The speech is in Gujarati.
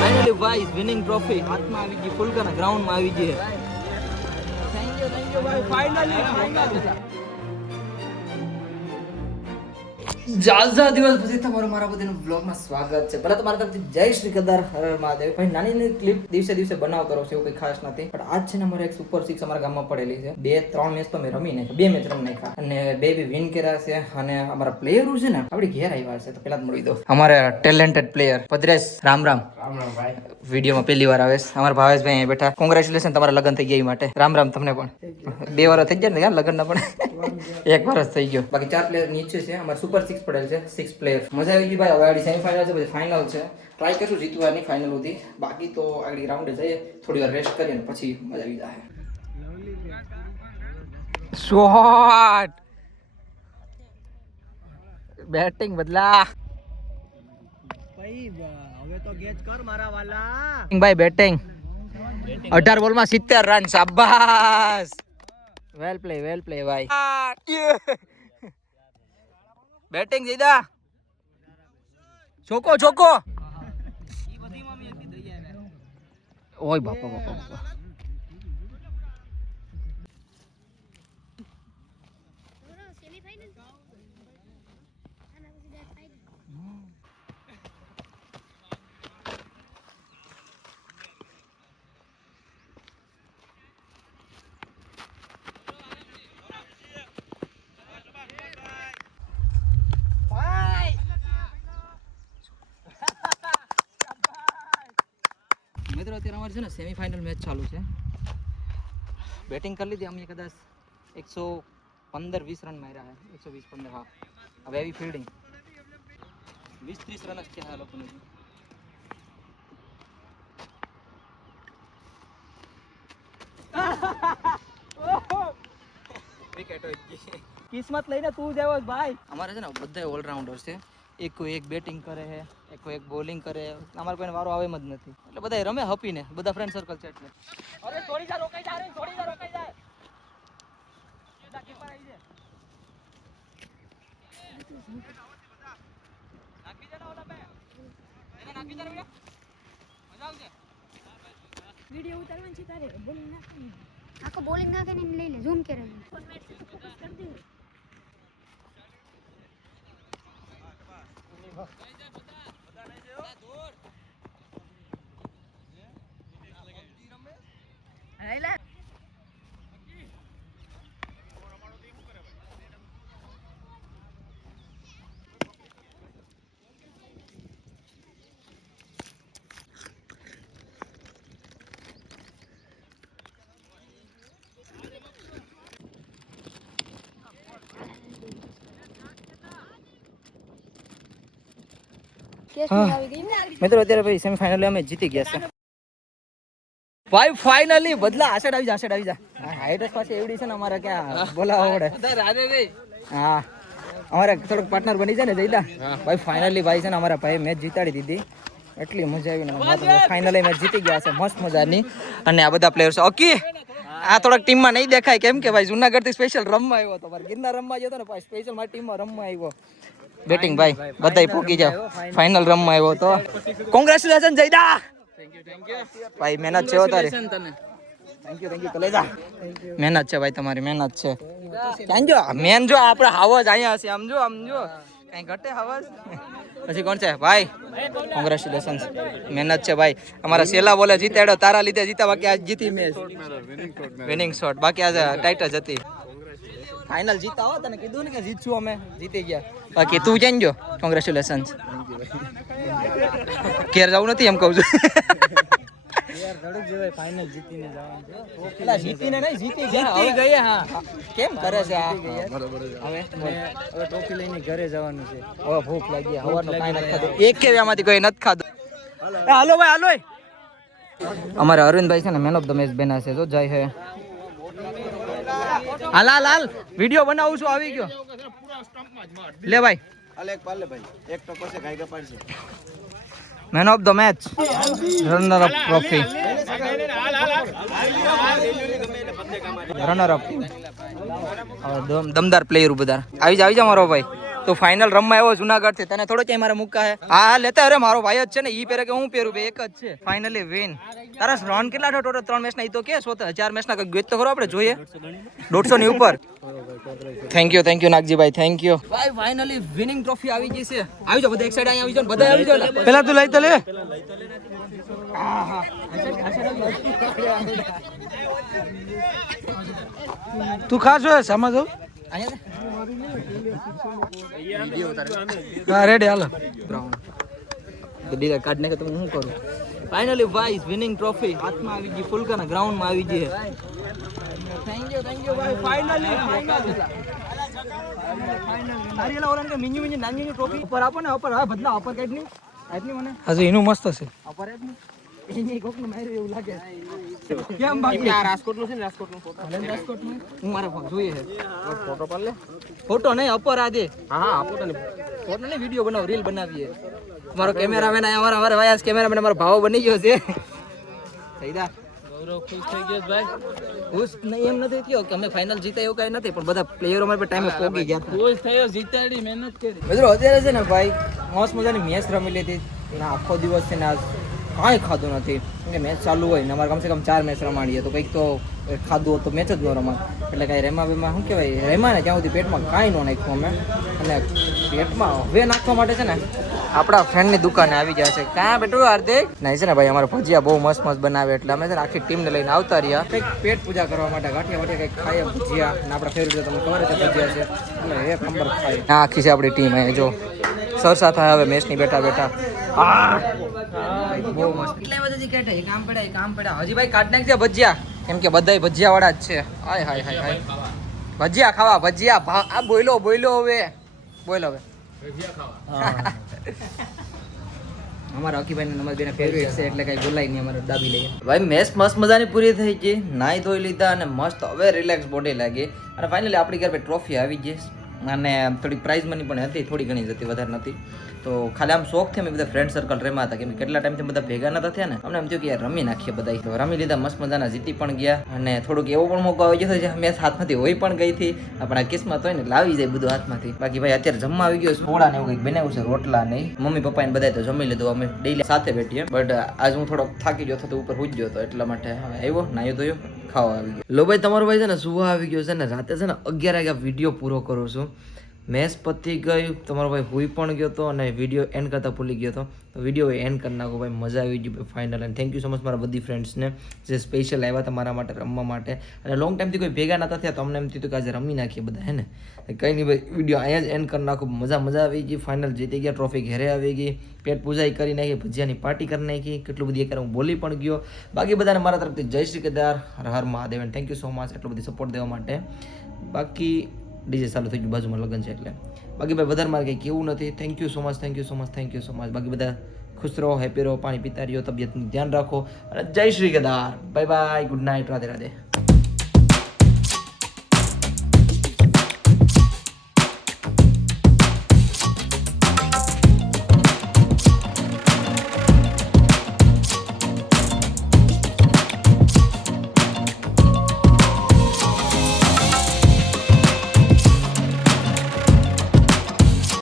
ફાઇનલી ભાઈ વિનિંગ ટ્રોફી હાથમાં આવી ગઈ, ફુલકાના ગ્રાઉન્ડમાં આવી ગઈ. થેન્ક યુ ભાઈ, ફાઇનલી. જાજા દિવસ પછી તમારું મારા બધાનું બ્લોગમાં સ્વાગત છે. પહેલા તમારા તરફથી જય શ્રી કદર, હર હર મહાદેવ. ભાઈ નાની નાની ક્લિપ દિવસે બનાવતો રહું છું, એવું કંઈ ખાસ નથી. પણ આજ છે ને અમારે એક સુપર 6 અમારા ગામમાં પડેલી છે. 2-3 મેચ તો મેં રમી નાખ્યા, 2 મેચ રમી નાખ્યા અને 2 બી વિન કર્યા છે. અને અમારા પ્લેયરો છે ને આપણી ઘેર આવ્યા છે, તો પેલા જ મળી દો અમારે ટેલેન્ટેડ પ્લેયર ભદ્રેશ. રામ રામ. ભાઈ વિડીયોમાં પહેલી વાર આવે છે અમારા ભાવેશભાઈ અહીં બેઠા. કોંગ્રેચ્યુલેશન, તમારા લગ્ન થઈ ગયા એ માટે. રામ રામ તમને પણ. 2 વર્ષ થઈ ગયા ને યાર લગ્નના પણ. 1 વર્ષ થઈ ગયો. બાકી 4 પ્લેયર નીચે છે. અમારે સુપર 6 પડેલ છે, 6 પ્લેયર. મજા આવી ગઈ ભાઈ. હવે આગળ સેમીફાઇનલ છે, પછી ફાઇનલ છે. ટ્રાય કરશું જીતવાની ફાઇનલ સુધી. બાકી તો આગળ રાઉન્ડે જઈએ, થોડી વાર રેસ્ટ કરીએ ને પછી મજા આવી જાય. શોટ બેટિંગ બદલા હવે તો ગેચ કર મારા વાલા. ભાઈ બેટિંગ 18 બોલમાં 70 રન. શાબાશ, વેલ પ્લે ભાઈ. બેટિંગ જીદા, ચોકો ઓય બાપા. મિત્રો અત્યારે અમારે છે ને સેમીફાઇનલ મેચ ચાલુ છે. બેટિંગ કરી લીધી અમે, કદાચ 115-20 રન માર્યા છે. 120-15. હા, હવે એવી ફિલ્ડિંગ 20-30 રન જ થયા લોકોને. વિકેટ કિસ્મત લઈને તું જ આવ્યો ભાઈ. અમારે છે ને બધા ઓલરાઉન્ડર છે. એક બેટિંગ કરે છે, એક બોલિંગ કરે. અમારે કોઈને વારો આવે એમ જ નથી, એટલે બધા રમે હપીને. બધા ફ્રેન્ડ સર્કલ છે એટલે. અરે થોડી જા રોકાઈ જા, કીપર આવી છે. નાખી દે ને ઓલા બે, એને નાખી દે ને. મજા આવશે. વિડિયો ઉતારવાનું છે તારે. બોલિંગ નાખી, આખો બોલિંગ નાખીને લઈ લે, ઝૂમ કરે. ફોકસ કરી દે. મિત્રો અત્યારે ભાઈ સેમીફાઇનલ અમે જીતી ગયા છે ભાઈ. ફાઇનલી બદલા. આસેડ આવી જા. હાઈટ પાછી એવડી છે ને અમારે, ક્યાં બોલાવવા પડે. હા, અમારે થોડુંક પાર્ટનર બની જાય ને જઈલા ભાઈ. ફાઇનલી ભાઈ છે ને અમારા ભાઈ મેચ જીતાડી દીધી. એટલી મજા આવી ને. ફાઇનલી મેચ જીતી ગયા છે, મસ્ત મજાની. અને આ બધા પ્લેયર્સ ઓકે. આ થોડાક ટીમમાં નહીં દેખાય, કેમ કે ભાઈ જુનાગઢ થી સ્પેશિયલ રમવા આવ્યો હતો. ગિરનાર રમવા ગયો હતો ને, સ્પેશિયલ મારી ટીમમાં રમવા આવ્યો. બેટિંગ ભાઈ બધાય પોકી જાવ. ફાઇનલ રમવા આવ્યો તો. કોંગ્રેચ્યુલેશન જયદા. ભાઈ મહેનત છે તારી. થેન્ક યુ કલેજા. મહેનત છે ભાઈ, તમારી મહેનત છે. ક્યાં જો મેન જો આપણે હાવજ અહીંયા છે. આમ જો કઈ ઘટે હાવજ. પછી કોણ છે ભાઈ? કોંગ્રેચ્યુલેશન, મહેનત છે ભાઈ. અમારા સેલા બોલે જીતાડ્યો, તારા લીધે જીતા. બાકી આજ જીતી મેચ, વિનિંગ શોટ. બાકી આજે ટાઈટ જ હતી. ફાઇનલ જીતા હો, તને કીધું ને કે જીતશું અમે. જીતી ગયા. બાકી તું જઈને જો. કોંગ્રેચ્યુલેશન. ઘેર જવું નથી એમ કહું છું. ફાઇનલ જીતીને જવાનું છે. પેલા જીતીને નહીં, જીતી ગયા. હા, કેમ કરે છે આ? હવે ટ્રોફી લઈને ઘરે જવાનું છે. હવે ભૂખ લાગી. હવારનો કાંઈ નથી ખાધું. એક કેવામાંથી કોઈ નથી ખાધું. હાલો ભાઈ, હાલો. અમારે અરવિંદભાઈ છે ને મેન ઓફ ધ મેચ બેના છે. જો જાય છે. હાલ વિડિયો બનાવું છું. આવી ગયો લે ભાઈ. Man of the match, runner up trophy, runner up. દમદાર પ્લેયર બધા આવી જા મારો ભાઈ. તો ફાઇનલ રમવા આવ્યો જુનાગઢ થી, તને થોડો ક્યાંય મારે મૂકા હે? હા લેતા, અરે મારો ભાઈ જ છે ને, ઈ પહેરે કે હું પહેરું, બે એક જ છે. Finally win. તારા રન કેટલા થયો ટોટલ? 3 મેચ ના? ઈ તો કે 4 મેચ ના ગેચ તો ખરો આપણે જોઈએ. 150 ની ઉપર. Thank you Nagjibhai, thank you ભાઈ. ફાઇનલી વિનિંગ ટ્રોફી આવી ગઈ છે. આવી જાઓ બધા એક સાઈડ, અહીંયા આવી જાઓ બધા, આવી જાઓ. પેલા તું લઈ તો લે. તું ખાશો સામા જાવ. હા રેડી હાલો. ડીલર કાર્ડ નાખે તો હું કરું. ફાઇનલી ભાઈ વિનિંગ ટ્રોફી હાથમાં આવી ગઈ, ફુલકાના ગ્રાઉન્ડ માં આવી ગઈ. થેન્ક યુ ભાઈ. ફાઇનલી અરે એલા ઓલા કે મિની નાની ટ્રોફી ઉપર આપો ને, ઉપર હવે બદલા ઉપર કાઢ ની આજની મને હજી એનું મસ્ત છે. ઉપર જ ને એની કોક નું માર્યું એવું લાગે. કેમ બાકી આ રાજકોટ નું છે ને, રાજકોટ નું હું મારે જોઈએ છે. ફોટો પાડ લે. ફોટો નહીં, અપર આ દે. હા ફોટો નહીં, વિડિયો બનાવ, રીલ બનાવીએ. મારો કેમેરામેન આ અમારા વાયાસ કેમેરામેન અમારો ભાવ બની ગયો છે. સઈદા ગૌરવ ખુશ થઈ ગયો ભાઈ. ખુશ નહીં એમ નથી થયો કે અમે ફાઇનલ જીતા એવું કઈ નથી, પણ બધા પ્લેયરો અમારે ટાઈમે પોગી ગયા. ખુશ થયો, જીતાડી, મહેનત કરી. મિત્રો અત્યારે છે ને ભાઈ મસ્ત મજાની મેચ રમી લીધી ના, આખો દિવસ છે ને આજ કાંઈ ખાધું નથી. કે મેચ ચાલુ હોય ને અમારે કમસે કમ 4 મેચ રમાડીએ તો કંઈક તો ખાધું હોત તો મેચ જ ન રમાત. એટલે કાંઈ રેમા બેમાં શું કહેવાય, રેમા ને ત્યાં સુધી પેટમાં કાંઈ ન નાખ્યું અમે. અને પેટમાં હવે નાખવા માટે છે ને આપણા ફ્રેન્ડની દુકાને આવી ગયા છે. ક્યાં બેઠું હાર્દિક? નહીં છે ને ભાઈ અમારા ભજીયા બહુ મસ્ત બનાવે, એટલે અમે છે ને આખી ટીમને લઈને આવતા રહ્યા કંઈક પેટ પૂજા કરવા માટે. ગાંઠિયા કંઈક ખાઈએ ભજીયા, અને આપણા ફેવરેટ તમને ખબર છે ભજીયા છે, એટલે એક નંબર ખાઈ. આખી છે આપણી ટીમ અહીં જો સરસા થાય હવે મેચની બેઠા બહુ મસ્ત. કેટલા વાગે કેટા કામ પડ્યા હજી ભાઈ કાઢ નાખજે ભજીયા, કેમ કે બધાય ભજીયા વાળા જ છે. હાય ભજીયા ખાવા, ભજીયા આ બોલો હવે અમારા હકીભાઈ ને નમસ્તે ફેવરેટ છે, એટલે કઈ બોલાય નહીં, અમારે દાબી લઈએ. ભાઈ મેચ મસ્ત મજાની પૂરી થઈ ગઈ, નાઈ ધોઈ લીધા અને મસ્ત હવે રિલેક્સ બોડી લાગી. અને ફાઇનલી આપણી ઘર ટ્રોફી આવી ગઈ અને થોડી પ્રાઇઝ મની પણ હતી, થોડી ઘણી જ હતી, વધારે નથી. તો ખાલી આમ શોખ થી અમે બધા ફ્રેન્ડ સર્કલ રમ્યા હતા, કેમ કે કેટલા ટાઈમથી બધા ભેગા નતા થયા ને, અમને એમ થયું કે યાર રમી નાખીએ બધા. તો રમી લીધા, મસ્ત મજાના જીતી પણ ગયા. અને થોડુંક એવો પણ મોકો આવી ગયો જે મેચ હાથમાંથી હોય પણ ગઈ હતી, આપણા કિસ્મત હોય ને લાવી જાય બધું હાથમાંથી. બાકી ભાઈ અત્યારે જમવા આવી ગયો, સોડા ને એવું કંઈક બનાવ્યું છે, રોટલા નહીં. મમ્મી પપ્પા ને બધા તો જમી લીધું, અમે ડેઈલી સાથે બેઠીએ. બટ આજ હું થોડોક થાકી ગયો હતો, ઉપર હુઈ ગયો હતો, એટલા માટે આવ્યો નાયો ધોયો, ખાવા આવી ગયો. લો ભાઈ તમારો ભાઈ છે ને સુવા આવી ગયો છે ને, રાતે છે ને 11 વાગ્યા વિડીયો પૂરો કરું છું. મેચ પતી ગયું, તમારો ભાઈ હુઈ પણ ગયો હતો અને વિડીયો એન્ડ કરતા ભૂલી ગયો હતો. તો વિડીયો એન્ડ કરી નાખો ભાઈ, મજા આવી ગઈ ભાઈ ફાઇનલ. અને થેન્ક યુ સો મચ મારા બધી ફ્રેન્ડ્સને જે સ્પેશિયલ આવ્યા હતા મારા માટે રમવા માટે. અને લોંગ ટાઈમથી કોઈ ભેગા નતા થયા, તો અમને એમ થયું કે આજે રમી નાખીએ બધા, હે ને. કંઈ નહીં ભાઈ, વિડીયો અહીંયા જ એન્ડ કરી નાખો. મજા આવી ગઈ, ફાઇનલ જીતી ગયા, ટ્રોફી ઘેરે આવી ગઈ, પેટ પૂજાઈ કરી નાખી, ભજીયાની પાર્ટી કરી નાખી, કેટલું બધી એક હું બોલી પણ ગયો. બાકી બધાને મારા તરફથી જય શ્રી કેદાર, હર હર Mahadev, and thank you so much એટલો બધી સપોર્ટ દેવા માટે. બાકી ડીજે ચાલુ થઈ ગયું, બાજુમાં લગ્ન છે એટલે. બાકી ભાઈ વધારે મારે કંઈ કેવું નથી. Thank you so much. બાકી બધા ખુશ રહો, હેપી રહો, પાણી પીતા રહ્યો, તબિયતનું ધ્યાન રાખો અને જય Shri Kedar. Bye bye, good night, Radhe Radhe.